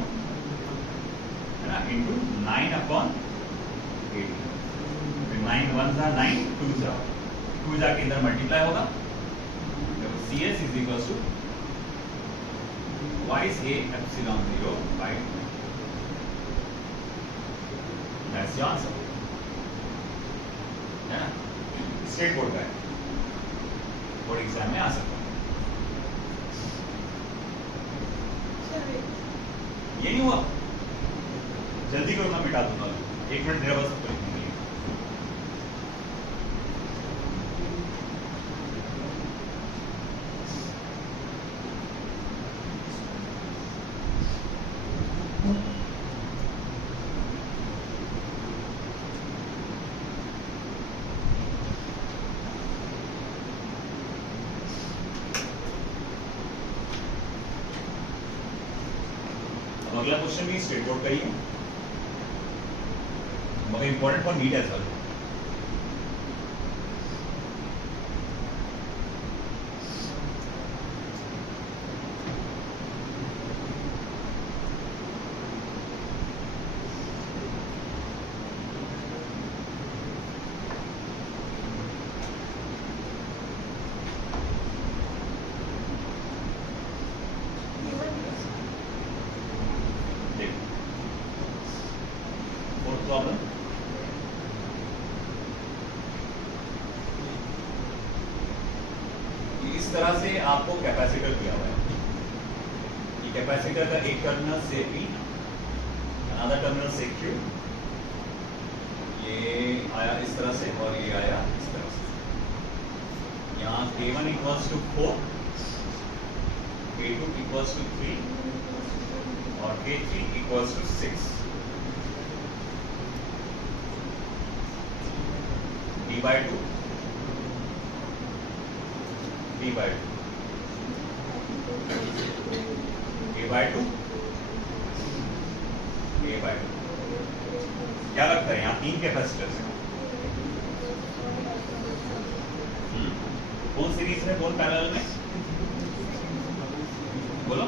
है ना इंटू 9/18। 9 1 जा 9 2 जा 2 जाके इधर मल्टीप्लाई होगा, तो CS is equal to twice a epsilon 0 by 2। That's your answer, है ना, स्टेट बोर्ड का है, बोर्ड एग्जाम में आ सकता है। ये नहीं हुआ, जल्दी करो मैं मिटा दूंगा, 1 मिनट मेरा बस लिखने के लिए। अगला क्वेश्चन भी स्टेट बोर्ड का ही है, मगर important for NEET as well. Problem इस तरह से आपको कैपेसिटर दिया हुआ है, ये कैपेसिटर का एक टर्मिनल से P, अनदर टर्मिनल से Q, ये आया इस तरह से और ये आया इस तरह से। यहाँ K1 equals to 4, K2 equals to 3 और K3 equals to 6। D by 2 D by 2 A by 2 A by 2। क्या लगता है यहाँ 3 कैपेसिटर्स हैं, कौन सीरीज में कौन पैरेलल में, बोलो।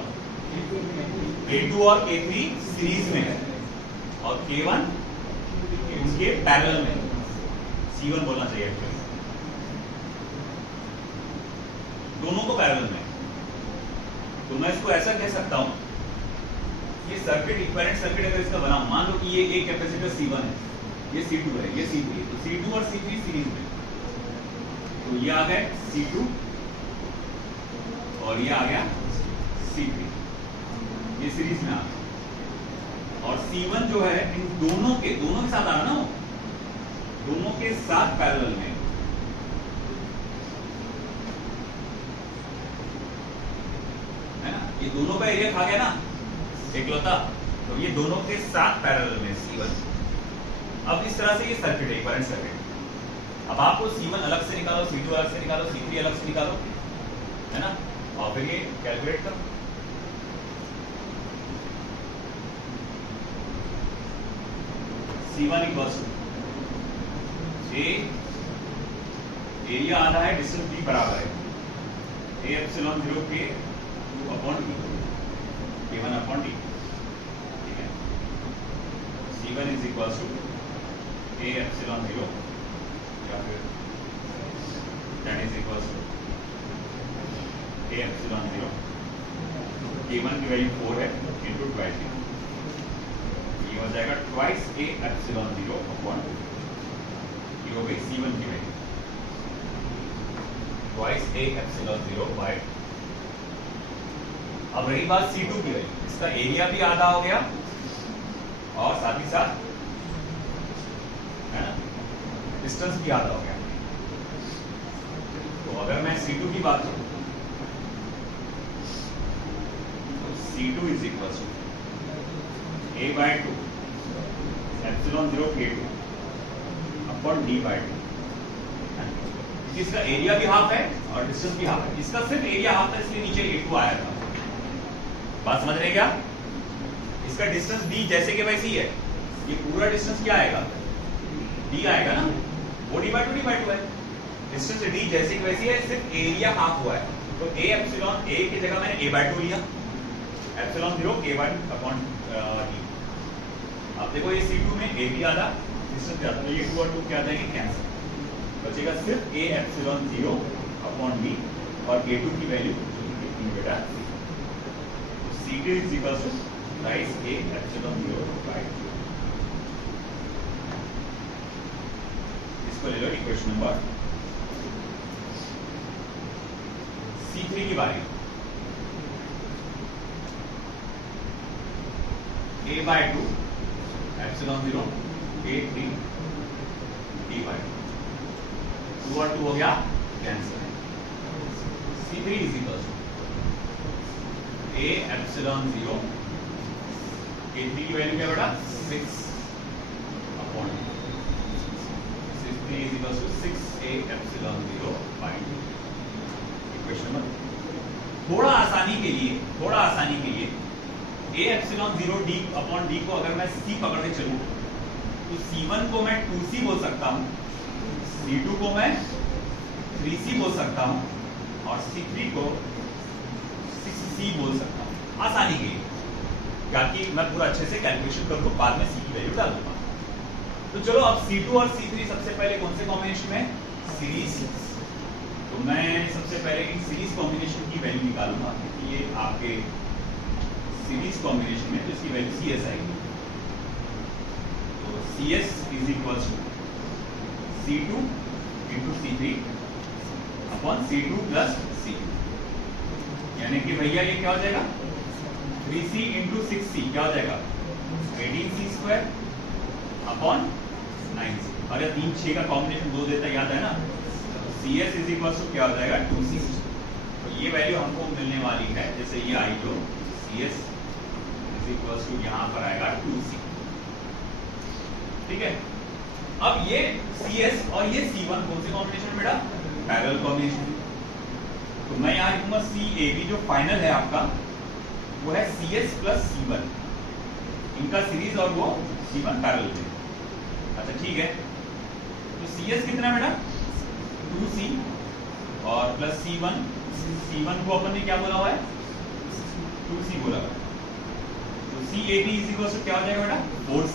K2 और K3 सीरीज में है और K1 उनके पैरेलल में, C1 बोलना चाहिए एक्चुअली, दोनों को पैरेलल में। तो मैं इसको ऐसा कह सकता हूं, ये सर्किट इक्विवेलेंट सर्किट अगर इसका बनाऊं, मान लो कि ये एक कैपेसिटर C1 है, ये C2 है, ये C3 है, तो C2 और C3 सीरीज में, तो ये आ गया C2 और ये आ गया C3, ये सीरीज में आ गया। और C1 जो है इन दोनों के साथ आ रहा ना, दोनों के साथ पैरेलल में, है ना, ये दोनों का एरिया खा गया ना एकलौता, तो ये दोनों के साथ पैरेलल में C1। अब इस तरह से ये सर्किट है, इक्विवेलेंट सर्किट। अब आपको C1 अलग से निकालो, C2 अलग से निकालो, C3 अलग से निकालो, है ना, और फिर ये कैलकुलेट करो। C1 equals to A, area आ रहा है, डिस्टेंस B बराबर है A epsilon 0 K upon T, K1 upon T, ठीक है। C1 is equals to A epsilon 0 या फिर that is equals to A epsilon 0, K1 की वैल्यू 4 है इनटू ट्वाइस, ये हो जाएगा ट्वाइस A एप्सिलॉन 0 अपॉन, ये हो गई C1 की value. Twice a epsilon 0 by. अब रही बात C2 की वैल्यू, इसका एरिया भी आधा हो गया और साथ ही साथ है ना डिस्टेंस भी आधा हो गया। तो अगर मैं C2 की बात करूं तो C2 is equal to A/2 epsilon 0 K2 upon D/2। इसका एरिया भी हाफ है और डिस्टेंस भी हाफ है। इसका सिर्फ एरिया हाफ था इसलिए नीचे A2 आया था। बात समझ रहे क्या? इसका डिस्टेंस D जैसे कि वैसे ही है, ये पूरा डिस्टेंस क्या आएगा? D आएगा ना, वो D/2 है। डिस्टेंस D जैसे कि वैसे ही है, सिर्फ एरिया हाफ हुआ है। तो A एप्सिलॉन A की जगह मैंने A/2 लिया, एप्सिलॉन 0 K1 अपॉन D। अब देखो ये C2 में A भी आधा, डिस्टेंस भी आधा, तो ये 2 और 2 क्या आ जाएंगे? कैंसिल। बचेगा सिर्फ A एप्सिलॉन 0 अपॉन D और K2 की वैल्यू कितनी बेटा? C2 is equal to twice A epsilon 0 by 2। इसको ले लो इक्वेशन नंबर C3 की बारी। A/2 एप्सिलॉन 0 K3 D/2, 2 और 2 हो गया cancel. C3 is equal to A epsilon 0 K3 की वैल्यू क्या बेटा? 6 upon 6 is equal to 6A epsilon 0 by 2। Equation number थोड़ा आसानी के लिए A epsilon 0 D upon D को अगर मैं C पकड़ते चलूं तो C1 को मैं 2C बोल सकता हूं, C2 को मैं 3C बोल सकता हूं और C3 को 6C बोल सकता हूं आसानी के लिए, ताकि मैं पूरा अच्छे से कैलकुलेशन करूंगा, बाद में C की वैल्यू डाल दूंगा। तो चलो अब C2 और C3 सबसे पहले कौन से कॉम्बिनेशन में? सीरीज। तो मैं सबसे पहले इन सीरीज कॉम्बिनेशन की वैल्यू निकालूंगा, क्योंकि ये आपके सीरीज कॉम्बिनेशन में, तो इसकी वैल्यू CS आएगी। तो CS is equal to C2 into C3 upon C2 plus C2, यानी कि भैया ये क्या हो जाएगा? 3C इंटू 6C क्या हो जाएगा? 18C square upon 9C। अरे 3 6 का कॉम्बिनेशन 2 देता है, याद है ना? तो CS इज इक्वल टू क्या हो जाएगा? 2C। तो ये वैल्यू हमको मिलने वाली है, जैसे ये आई तो CS इज इक्वल टू यहां पर आएगा 2C। ठीक है, अब ये CS और ये C1 कौन से कॉम्बिनेशन में बेटा? Parallel combination. तो मैं यहां लिखूंगा CAB, जो फाइनल है आपका वो है CS प्लस C1, इनका सीरीज और वो C1 पैरेलल में। अच्छा ठीक है, तो CS कितना बेटा? 2C और प्लस C1 को अपन ने क्या बोला हुआ है? 2C बोला हुआ है। तो CAB इज इक्वल टू क्या हो जाएगा बेटा? 4C,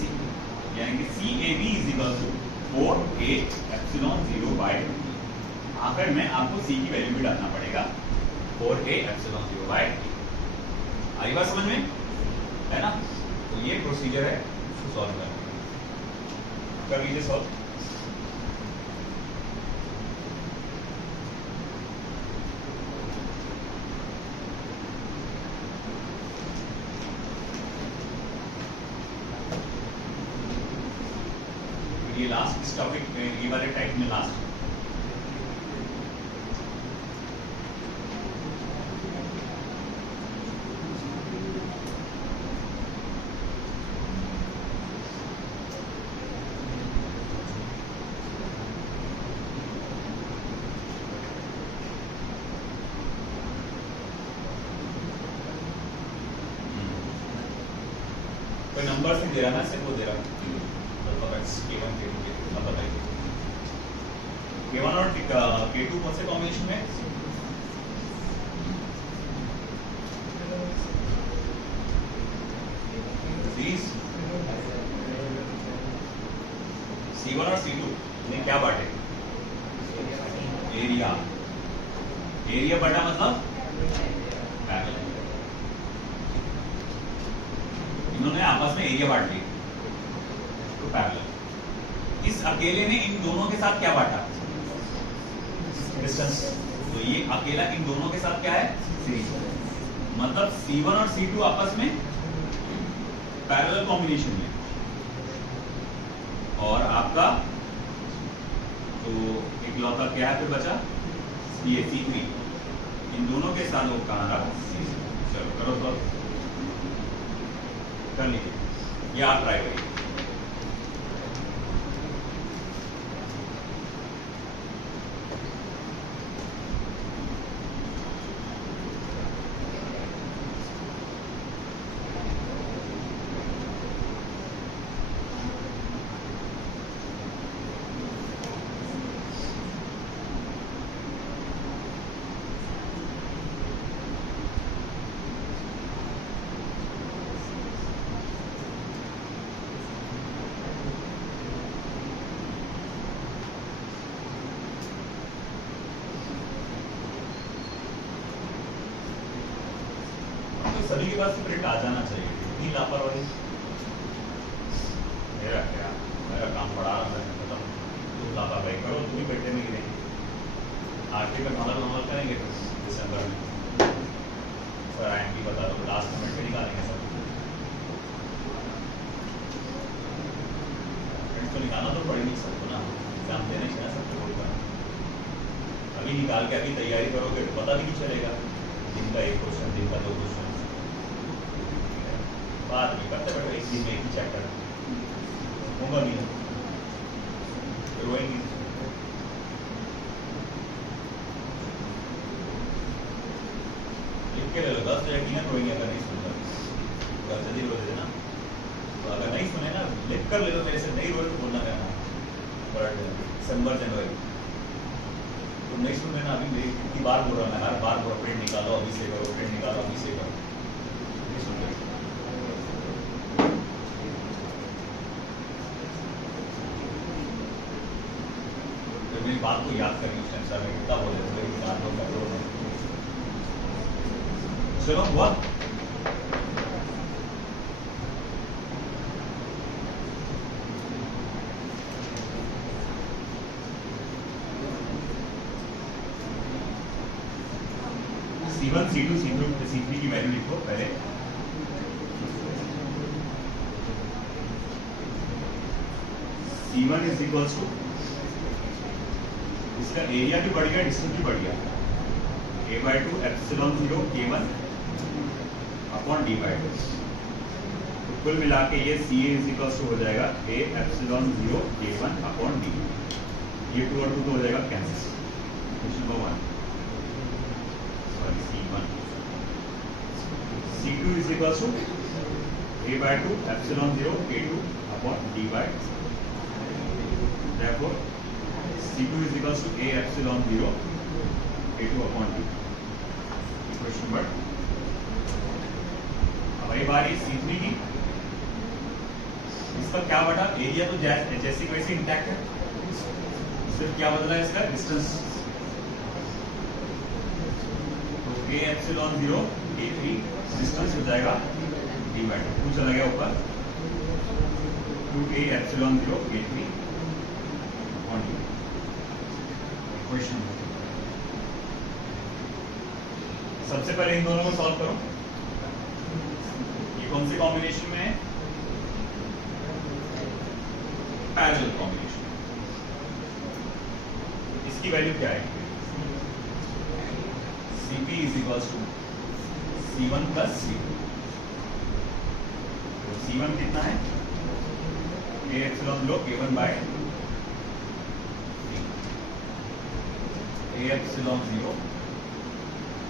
यानी कि CAB is equal to 4A epsilon 0 by 2। आखिर में आपको C की वैल्यू भी डालना पड़ेगा, 4A एप्सिलॉन 0 बाय 2। आई बात समझ में? है ना? तो ये प्रोसीजर है सॉल्व करने का। कर लीजिए सॉल्व। ये लास्ट इस टॉपिक में, ये वाले टाइप में लास्ट कोई नंबर से दे रहा ना, सिर्फ वो दे रहा K1 K2 अब बताइए K1 और K2 कौन से कॉम्बिनेशन में? C1 और C2 ने क्या बांटे? एरिया। एरिया बटा मतलब पैरेलल। इन्होंने आपस में एरिया बांट लिया तो पैरेलल। इस अकेले ने इन दोनों के साथ क्या बांटा? डिस्टेंस। तो ये अकेला इन दोनों के साथ क्या है, सीरीज। मतलब C1 और C2 आपस में पैरेलल कॉम्बिनेशन में, और आपका तो इकलौता क्या है फिर बचा, ये C3, इन दोनों के साथ वो कहाँ रहा, चलो करो तो कर लीजिए, ये आप ट्राई करिए। सभी के पास प्रिंट आ जाना चाहिए, इतनी लापरवाही। मेरा क्या, मेरा काम पड़ा रहा था खत्म, तुम लापरवाही करो, तुम ही बैठे में गिरेंगे। आखिर में नॉर्मल करेंगे फिर दिसंबर में, सर IMP बता दो, लास्ट मिनट में निकालेंगे सब। प्रिंट तो निकालना तो पड़ेगी सबको ना, एग्जाम देने के सबको बोल कर अभी निकाल के अभी तैयारी करोगे तो पता भी नहीं चलेगा, दिन का एक क्वेश्चन, दिन का 2 क्वेश्चन, बात नहीं करते बैठो एक दिन में एक ही चैप्टर होगा नहीं, रोएंगे। लिख के ले लो 10 बजे की ना रोएंगे अगर नहीं सुनता, तो जल्दी रो देते ना, तो अगर नहीं सुने ना लिख कर ले लो मेरे से, नहीं रोए तो बोलना कहना दिसंबर जनवरी, तुम नहीं सुन रहे ना, अभी मेरी कितनी बार बोल रहा मैं, हर बार बोल प्रिंट निकालो अभी से करो, प्रिंट निकालो अभी से करो, नहीं सुन रहे। मेरी बात को याद करिए उस टाइम, सर मैं कितना बोले थे, चलो हुआ। C1 C2 C3 की वैल्यू लिखो पहले। C1 इज इक्वल्स टू, इसका एरिया भी बढ़ गया, डिस्टेंस भी बढ़ गया, a/2 epsilon 0 K1 upon d/2। तो कुल मिला के ये CA इज इक्वल्स टू हो जाएगा a epsilon 0 K1 upon d। ये 2 और 2 तो हो जाएगा cancel. Question number 1, sorry C1। C2 is equals to a/2 epsilon 0 K2 upon d/2। Therefore C2 is equals to a epsilon 0 K2 upon D। Question number, अब ये बारी C3 की, इसका क्या बटा, एरिया तो जैसे वैसे इंटैक्ट है, सिर्फ क्या बदला है इसका डिस्टेंस, तो a epsilon 0 K3 डिस्टेंस हो जाएगा d/2, 2 चला गया ऊपर, 2a epsilon 0 K3 upon D। Question, सबसे पहले इन दोनों को सॉल्व करो। ये कौन से कॉम्बिनेशन में है, पैरेलल कॉम्बिनेशन। इसकी वैल्यू क्या है, Cp is equals to C1 plus C2। तो C1 कितना है, a epsilon 0 K1 by a epsilon 0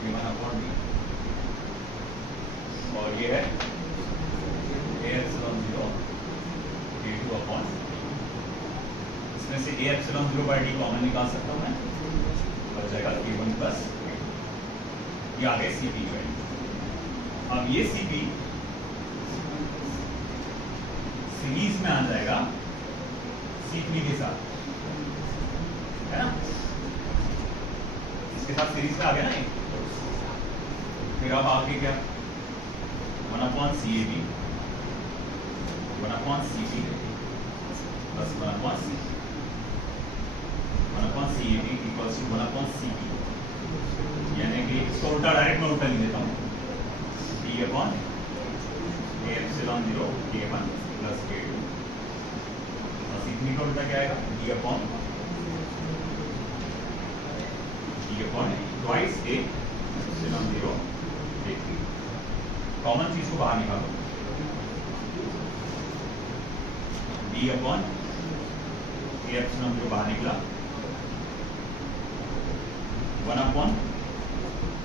K1 upon d, और ये है a एप्सिलॉन 0 K2 अपॉन। इसमें से a epsilon 0 by d common निकाल सकता हूं मैं, बच जाएगा K1 प्लस, ये आ गए Cp की वैल्यू। अब ये Cp सीरीज में आ जाएगा C3 के साथ, है ना, इसके साथ सीरीज में आ गया ना ये। फिर अब आगे क्या, 1/CAB 1/CP plus 1/CP 1/CAB equals to 1/CP इसको उल्टा डायरेक्ट मैं उल्टा लिख देता हूँ, डी अपॉन ए एप्सिलॉन 0 K1 प्लस K2, और इतनी का उल्टा क्या आएगा, D upon twice a epsilon 0 K3। Common चीज को बाहर निकालो, डी अपॉन ए एप्सिलॉन 0 बाहर निकला, 1 upon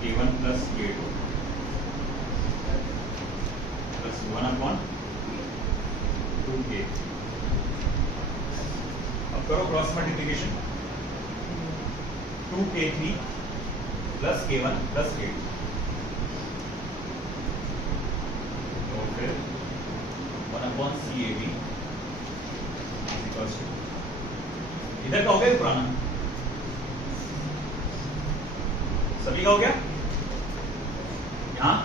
K1 plus K2 plus 1 upon 2K। अब करो cross multiplication, 2K3 plus K1 plus K2, तो फिर 1 अपॉन CAB इक्वल्स टू, इधर का हो गया पुराना, सभी का हो गया, यहां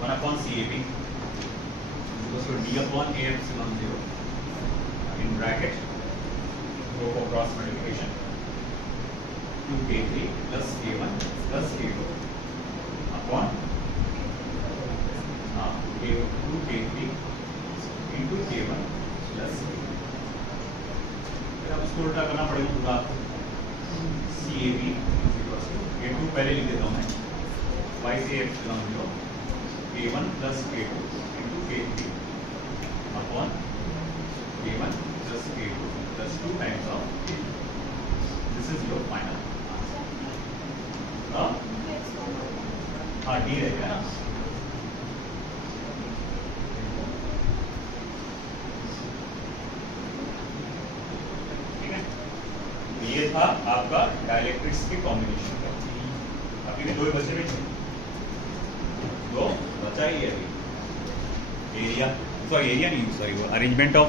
1 upon CAB equals to D upon A epsilon 0 in bracket, go for cross multiplication, 2K3 plus K1 plus K2 upon 2K3 into K1 plus K2। फिर अब इसको उल्टा करना पड़ेगा पूरा, CAB equals to K2 पहले लिख देता हूँ मैं, twice A epsilon 0 K1 plus K2 into K3 upon K1 plus K2 plus 2 times of K2। This is your final answer। हाँ D रह गया ना, ठीक है। ये था आपका डाइलेक्ट्रिक्स के कॉम्बिनेशन का, अभी भी 2 बचे बचे, 2 बचा ही है अभी। एरिया, सॉरी एरिया नहीं, सॉरी वो अरेंजमेंट ऑफ